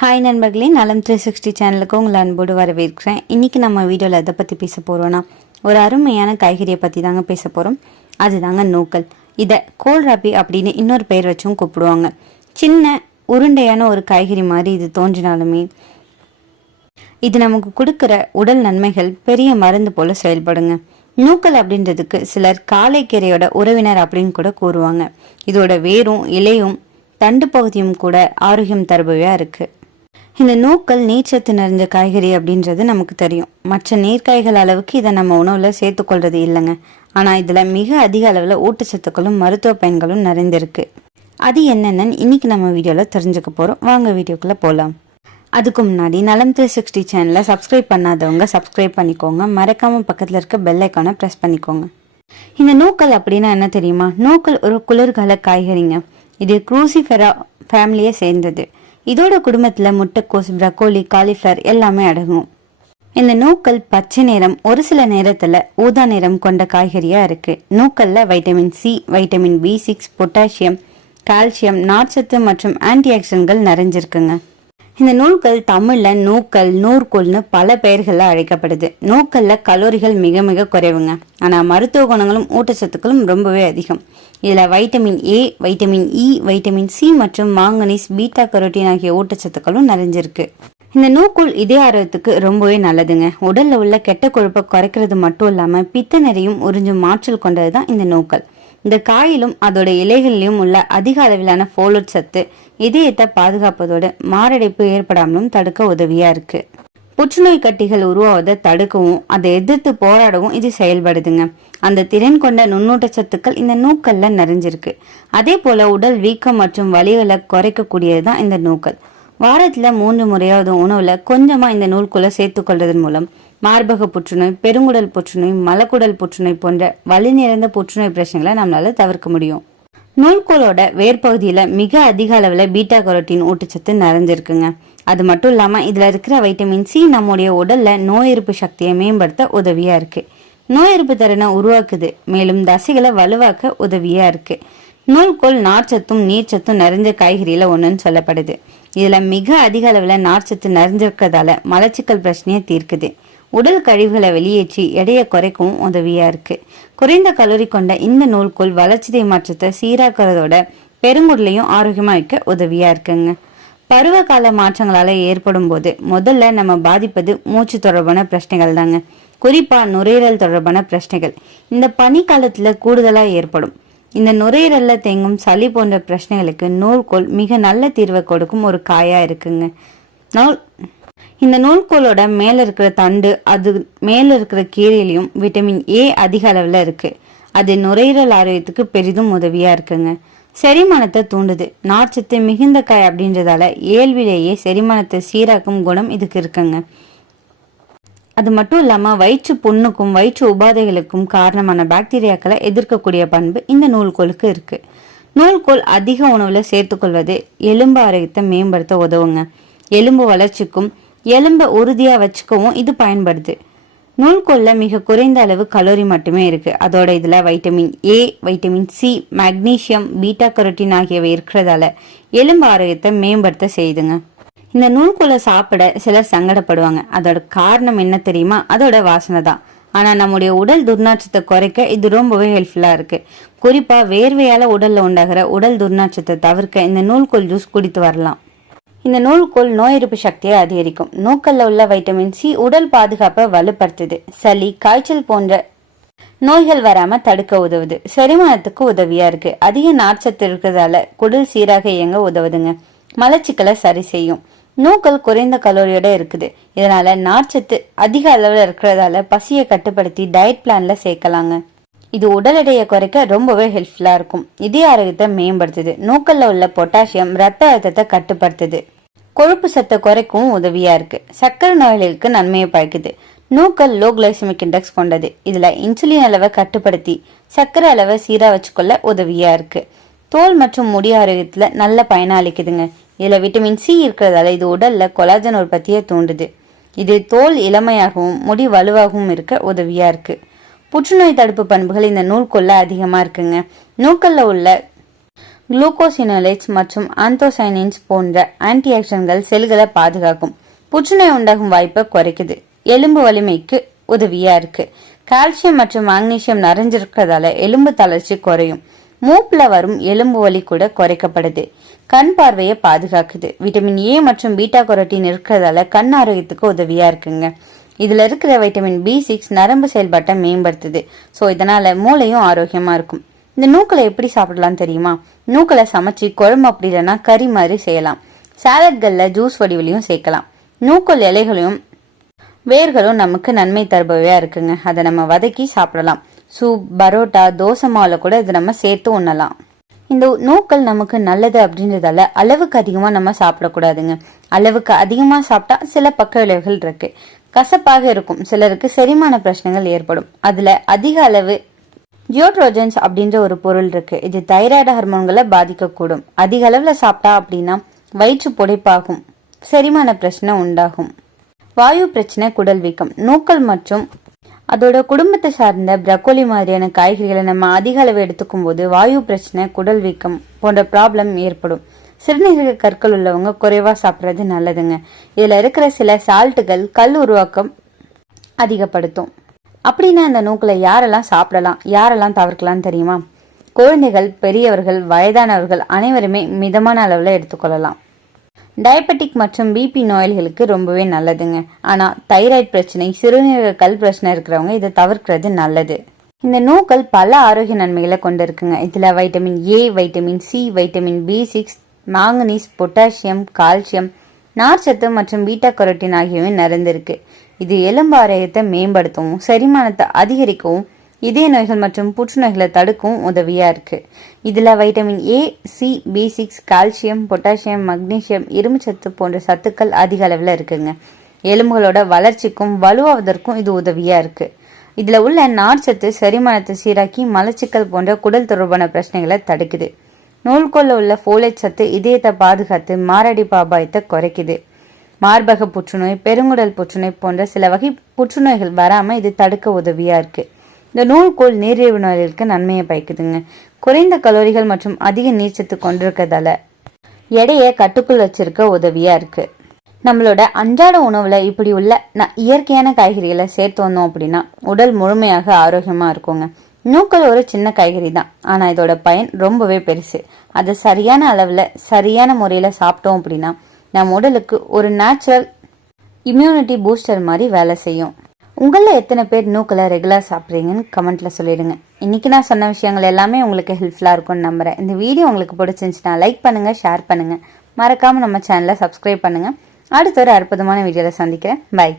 Hi நண்பர்களே, நலம் 360 சேனலுக்கு உங்களை அன்போடு வரவேற்கிறேன். இன்றைக்கி நம்ம வீடியோவில் எதை பற்றி பேச போகிறோன்னா, ஒரு அருமையான காய்கறியை பற்றி தாங்க பேச போகிறோம். அதுதாங்க நூக்கல். இதை கோல்ராபி அப்படின்னு இன்னொரு பெயர் வச்சும் கூப்பிடுவாங்க. சின்ன உருண்டையான ஒரு காய்கறி மாதிரி இது தோன்றினாலுமே இது நமக்கு கொடுக்குற உடல் நன்மைகள் பெரிய மருந்து போல செயல்படுங்க. நூக்கல் அப்படின்றதுக்கு சிலர் காளைக்கீரையோட உறவினர் அப்படின்னு கூட கூறுவாங்க. இதோட வேரும் இலையும் தண்டு பகுதியும் கூட ஆரோக்கியம் தருபவையாக இருக்குது. இந்த நூக்கல் நீர்ச்சத்து நிறைஞ்ச காய்கறி அப்படின்றது நமக்கு தெரியும். மற்ற நீர்க்காய்கள் அளவுக்கு இதை நம்ம உணவில் சேர்த்துக்கொள்றது இல்லைங்க. ஆனால் இதில் மிக அதிக அளவில் ஊட்டச்சத்துக்களும் மருத்துவ பயன்களும் நிறைந்திருக்கு. அது என்னென்னு இன்னைக்கு நம்ம வீடியோவில் தெரிஞ்சுக்க போகிறோம். வாங்க வீடியோக்குள்ளே போகலாம். அதுக்கு முன்னாடி நலம் 360 சேனலை சப்ஸ்கிரைப் பண்ணாதவங்க சப்ஸ்கிரைப் பண்ணிக்கோங்க. மறக்காமல் பக்கத்தில் இருக்க பெல் ஐக்கானை ப்ரெஸ் பண்ணிக்கோங்க. இந்த நூக்கல் அப்படின்னா என்ன தெரியுமா? நூக்கல் ஒரு குளிர்கால காய்கறிங்க. இது குரூசிஃபெரா ஃபேமிலியை சேர்ந்தது. இதோட குடும்பத்தில் முட்டைக்கோஸ், ப்ரக்கோலி, காலிஃப்ளவர் எல்லாமே அடங்கும். இந்த நூக்கல் பச்சை நிறம், ஒரு சில நேரத்தில் ஊதா நிறம் கொண்ட காய்கறியாக இருக்குது. நூக்கல்ல vitamin C, vitamin B6, potassium, calcium, நார்ச்சத்து மற்றும் ஆன்டி ஆக்சிடென்ட்கள் நிறைஞ்சிருக்குங்க. இந்த நூல்கள் தமிழில் நூக்கல், நூற்கோல்னு பல பெயர்களில் அழைக்கப்படுது. நூக்கல்ல கலோரிகள் மிக மிக குறைவுங்க. ஆனால் மருத்துவ குணங்களும் ஊட்டச்சத்துக்களும் ரொம்பவே அதிகம். இதில் vitamin A, vitamin E, vitamin C மற்றும் மாங்கனீஸ், பீட்டா கரோட்டின் ஆகிய ஊட்டச்சத்துக்களும் நிறைஞ்சிருக்கு. இந்த நூக்கோல் இதய ஆரோக்கியத்துக்கு ரொம்பவே நல்லதுங்க. உடல்ல உள்ள கெட்ட கொழுப்பை குறைக்கிறது மட்டும் இல்லாமல் பித்த நிறையும் உறிஞ்சும் ஆற்றல் கொண்டது தான் இந்த நூக்கல். இந்த காயிலும் அதோட இலைகளிலும் உள்ள அதிக அளவிலான ஃபோலேட் சத்து இதயத்தை பாதுகாப்பதோடு மாரடைப்பு ஏற்படாமலும் தடுக்க உதவியா இருக்கு. புற்றுநோய் கட்டிகள் உருவாவதை தடுக்கவும் அதை எதிர்த்து போராடவும் இது செயல்படுதுங்க. அந்த திறன் கொண்ட நுண்ணூட்ட சத்துக்கள் இந்த நூக்கல்ல நிறைஞ்சிருக்கு. அதே போல உடல் வீக்கம் மற்றும் வலிகளை குறைக்கக்கூடியது தான் இந்த நூக்கல். வாரத்துல 3 முறையாவது உணவுல கொஞ்சமா இந்த நூல்குள்ள சேர்த்து கொள்வதன் மூலம் மார்பக புற்றுநோய், பெருங்குடல் புற்றுநோய், மலக்குடல் புற்றுநோய் போன்ற வலி நிறைந்த புற்றுநோய் பிரச்சனைகளை நம்மளால தவிர்க்க முடியும். நூல்கோலோட வேர்பகுதியில மிக அதிக அளவுல பீட்டா கரோட்டின் ஊட்டச்சத்து நிறைஞ்சிருக்குங்க. அது மட்டும் இல்லாம இதுல இருக்கிற வைட்டமின் சி நம்முடைய உடல்ல நோய் எதிர்ப்பு சக்தியை மேம்படுத்த உதவியா இருக்கு. நோய் எதிர்ப்பு திறனை உருவாக்குது. மேலும் தசைகளை வலுவாக்க உதவியா இருக்கு. நூல்கோல் நார்ச்சத்தும் நீர்ச்சத்தும் நிறைஞ்ச காய்கறியில ஒண்ணுன்னு சொல்லப்படுது. இதுல மிக அதிக அளவுல நார்ச்சத்து நிறைஞ்சிருக்கிறதால மலச்சிக்கல் பிரச்சனையை தீர்க்குது. உடல் கழிவுகளை வெளியேற்றி எடையை குறைக்கவும் உதவியா இருக்கு. குறைந்த கலோரி கொண்ட இந்த நூல்கோல் வளர்ச்சிதை மாற்றத்தை சீராக்கிறதோட பெருங்குடலையும் ஆரோக்கியமா வைக்க உதவியா இருக்குங்க. பருவகால மாற்றங்களால ஏற்படும் போது முதல்ல நம்ம பாதிப்பது மூச்சு தொடர்பான பிரச்சனைகள் தாங்க. குறிப்பா நுரையீரல் தொடர்பான பிரச்சனைகள் இந்த பனிக்காலத்துல கூடுதலா ஏற்படும். இந்த நுரையீரல்ல தேங்கும் சளி போன்ற பிரச்சனைகளுக்கு நூல்கோல் மிக நல்ல தீர்வை கொடுக்கும் ஒரு காயா இருக்குங்க. இந்த நூல்கோலோட மேல இருக்கிற தண்டு, அது மேல இருக்கிற கீரையிலையும் விட்டமின் ஏ அதிக அளவுல இருக்கு. அது நுரையீரல் ஆரோக்கியத்துக்கு பெரிதும் உதவியா இருக்குங்க. செரிமானத்தை தூண்டுது. நார்ச்சத்து மிகுந்த காய் அப்படின்றதால இயல்பிலேயே செரிமானத்தை சீராக்கும் குணம் இதுக்கு இருக்குங்க. அது மட்டும் இல்லாம வயிற்று புண்ணுக்கும் வயிற்று உபாதைகளுக்கும் காரணமான பாக்டீரியாக்களை எதிர்க்கக்கூடிய பண்பு இந்த நூல்கோலுக்கு இருக்கு. நூல்கோல் அதிக உணவுல சேர்த்துக்கொள்வது எலும்பு ஆரோக்கியத்தை மேம்படுத்த உதவுங்க. எலும்பு வளர்ச்சிக்கும் எலும்பை உறுதியா வச்சுக்கவும் இது பயன்படுது. நூல்கோல்ல மிக குறைந்த அளவு கலோரி மட்டுமே இருக்கு. அதோட இதுல vitamin A, vitamin C, magnesium, beta carotene ஆகியவை இருக்கிறதால எலும்பு ஆரோக்கியத்தை மேம்படுத்த செய்யுதுங்க. இந்த நூல்கோலை சாப்பிட சிலர் சங்கடப்படுவாங்க. அதோட காரணம் என்ன தெரியுமா? அதோட வாசனை தான். ஆனா நம்முடைய உடல் துர்நாற்றத்தை குறைக்க இது ரொம்பவே ஹெல்ப்ஃபுல்லா இருக்கு. குறிப்பா வேர்வையால உடல்ல உண்டாகிற உடல் துர்நாற்றத்தை தவிர்க்க இந்த நூல்கோல் ஜூஸ் குடித்து வரலாம். இந்த நூல்கோல் நோய் எதிர்ப்பு சக்தியை அதிகரிக்கும். நூக்கல்ல உள்ள வைட்டமின் சி உடல் பாதுகாப்பை வலுப்படுத்துது. சளி, காய்ச்சல் போன்ற நோய்கள் வராம தடுக்க உதவுது. செரிமானத்துக்கு உதவியா இருக்கு. அதிக நார்ச்சத்து இருக்கிறதால குடல் சீராக இயங்க உதவுதுங்க. மலச்சிக்கலை சரி செய்யும். நூக்கல் குறைந்த கலோரியோட இருக்குது. இதனால நார்ச்சத்து அதிக அளவில் இருக்கிறதால பசியை கட்டுப்படுத்தி டயட் பிளான்ல சேர்க்கலாங்க. இது உடல் எடையை குறைக்க ரொம்பவே ஹெல்ப்ஃபுல்லா இருக்கும். இதய ஆரோக்கியத்தை மேம்படுத்துது. நூக்கல்ல உள்ள பொட்டாசியம் ரத்த அழுத்தத்தை கட்டுப்படுத்துது. கொழுப்பு சத்தை குறைக்கவும் உதவியா இருக்கு. சர்க்கரை நோய்களுக்கு நன்மையை பயக்குது. நூக்கல் லோ கிளைசமிக் இண்டெக்ஸ் கொண்டது. இதுல இன்சுலின் அளவை கட்டுப்படுத்தி சர்க்கரை அளவை சீரா வச்சுக்கொள்ள உதவியா இருக்கு. தோல் மற்றும் முடி ஆரோக்கியத்துல நல்ல பயனளிக்குதுங்க. இதுல விட்டமின் சி இருக்கிறதால இது உடல்ல கொலாஜன் உற்பத்தியை தூண்டுது. இது தோல் இளமையாகவும் முடி வலுவாகவும் இருக்க உதவியா இருக்கு. புற்றுநோய் தடுப்பு பண்புகள் இந்த நூல்கோல்ல அதிகமா இருக்குங்க. நூக்கல்ல உள்ள குளுக்கோசினோலேட்ஸ் மற்றும் ஆந்தோசைனின்ஸ் போன்ற ஆன்டி ஆக்சிடன்ட்கள் செல்களை பாதுகாக்கும். புற்றுநோய் உண்டாகும் வாய்ப்பை குறைக்குது. எலும்பு வலிமைக்கு உதவியா இருக்கு. கால்சியம் மற்றும் மாக்னீசியம் நிறைஞ்சிருக்கிறதால எலும்பு தளர்ச்சி குறையும். மூப்புல வரும் எலும்பு வலி கூட குறைக்கப்படுது. கண் பார்வையை பாதுகாக்குது. விட்டமின் ஏ மற்றும் பீட்டா கரோட்டின் இருக்கிறதால கண் ஆரோக்கியத்துக்கு உதவியா இருக்குங்க. இதுல இருக்கிற வைட்டமின் B6 நரம்பு செயல்பாட்டை மேம்படுத்துது. ஸோ இதனால மூளையும் ஆரோக்கியமா இருக்கும். இந்த நூக்களை எப்படி சாப்பிடலாம் தெரியுமா? நூக்களை சமைச்சு குழம்பு அப்படி இல்லைன்னா கறி மாதிரி செய்யலாம். சாலட்கள்ல ஜூஸ் வடிவிலையும் சேர்க்கலாம். நூக்கல் இலைகளையும் வேர்களும் நமக்கு நன்மை தருபவையா இருக்குங்க. அதை நம்ம வதக்கி சாப்பிடலாம். சூப், பரோட்டா, தோசை மாவுல கூட இதை நம்ம சேர்த்து உண்ணலாம். இந்த நூக்கள் நமக்கு நல்லது அப்படின்றதால அளவுக்கு அதிகமா நம்ம சாப்பிடக்கூடாதுங்க. அளவுக்கு அதிகமா சாப்பிட்டா சில பக்க விளைவுகள் இருக்கு. கசப்பாக இருக்கும். சிலருக்கு செரிமான பிரச்சனைகள் ஏற்படும். அதுல அதிக அளவு ஜியோட்ரோஜன்ஸ் அப்படின்ற ஒரு பொருள் இருக்கு. இது தைராய்டு ஹார்மோன்களை பாதிக்கக்கூடும். அதிக அளவுல சாப்பிட்டா அப்படின்னா வயிற்று புடைப்பாகும், செரிமான பிரச்சனை உண்டாகும். வாயு பிரச்சனை, குடல் வீக்கம். நூக்கள் மற்றும் அதோட குடும்பத்தை சார்ந்த பிரக்கோலி மாதிரியான காய்கறிகளை நம்ம அதிக அளவு எடுத்துக்கும் போது வாயு பிரச்சனை, குடல் வீக்கம் போன்ற ப்ராப்ளம் ஏற்படும். சிறுநீரக கற்கள் உள்ளவங்க குறைவா சாப்பிட்றது நல்லதுங்க. இதுல இருக்கிற சில சால்ட்டுகள் கல் உருவாக்கம் அதிகப்படுத்தும். அப்படின்னா அந்த நூக்களை யாரெல்லாம் சாப்பிடலாம், யாரெல்லாம் தவிர்க்கலாம் தெரியுமா? குழந்தைகள், பெரியவர்கள், வயதானவர்கள் அனைவருமே மிதமான அளவுல எடுத்துக்கொள்ளலாம். டயபெட்டிக் மற்றும் பிபி நோயாளிகளுக்கு ரொம்பவே நல்லதுங்க. ஆனா தைராய்டு பிரச்சனை, சிறுநீரக கல் பிரச்சனை இருக்கிறவங்க இதை தவிர்க்கிறது நல்லது. இந்த நூக்கள் பல ஆரோக்கிய நன்மைகளை கொண்டு இருக்குங்க. இதுல vitamin A, vitamin C, vitamin B6, manganese, potassium, calcium, நார்ச்சத்து மற்றும் பீட்டா கரோட்டின் ஆகியவை நிறைந்திருக்கு. இது எலும்பு ஆரோக்கியத்தை மேம்படுத்தவும், செரிமானத்தை அதிகரிக்கவும், இதய நோய்கள் மற்றும் புற்றுநோய்களை தடுக்கவும் உதவியா இருக்கு. இதுல vitamin A, C, B6, calcium, potassium, magnesium, இரும்புச்சத்து போன்ற சத்துக்கள் அதிக அளவுல இருக்குங்க. எலும்புகளோட வளர்ச்சிக்கும் வலுவாவதற்கும் இது உதவியா இருக்கு. இதுல உள்ள நார்ச்சத்து செரிமானத்தை சீராக்கி மலச்சிக்கல் போன்ற குடல் தொடர்பான பிரச்சனைகளை தடுக்குது. நூல்கோல்ல உள்ள ஃபோலேட் சத்து இதயத்தை பாதுகாத்து மாரடைப்பு அபாயத்தை குறைக்குது. மார்பக புற்றுநோய், பெருங்குடல் புற்றுநோய் போன்ற சில வகை புற்றுநோய்கள் வராம இது தடுக்க உதவியா இருக்கு. இந்த நூல்கோல் நீரிழிவு நோய்களுக்கு நன்மையை பயக்குதுங்க. குறைந்த கலோரிகள் மற்றும் அதிக நீர்ச்சத்து கொண்டிருக்கிறதால எடையை கட்டுக்குள் வச்சிருக்க உதவியா இருக்கு. நம்மளோட அன்றாட உணவுல இப்படி உள்ள இயற்கையான காய்கறிகளை சேர்த்து வந்தோம் அப்படின்னா உடல் முழுமையாக ஆரோக்கியமா இருக்குங்க. நூக்கள் ஒரு சின்ன காய்கறி தான், ஆனா இதோட பயன் ரொம்பவே பெருசு. அதை சரியான அளவுல சரியான முறையில சாப்பிட்டோம் அப்படின்னா நம்ம உடலுக்கு ஒரு நேச்சுரல் இம்யூனிட்டி பூஸ்டர் மாதிரி வேலை செய்யும். உங்களில் எத்தனை பேர் நூக்களை ரெகுலர் சாப்பிட்றீங்கன்னு கமெண்ட்டில் சொல்லிடுங்க. இன்றைக்கி நான் சொன்ன விஷயங்கள் எல்லாமே உங்களுக்கு ஹெல்ப்ஃபுல்லாக இருக்கும்னு நம்புகிறேன். இந்த வீடியோ உங்களுக்கு பிடிச்சிருந்துச்சுன்னா லைக் பண்ணுங்கள், ஷேர் பண்ணுங்கள். மறக்காமல் நம்ம சேனலை சப்ஸ்கிரைப் பண்ணுங்கள். அடுத்த ஒரு அற்புதமான வீடியோவில் சந்திக்கிறேன். பை.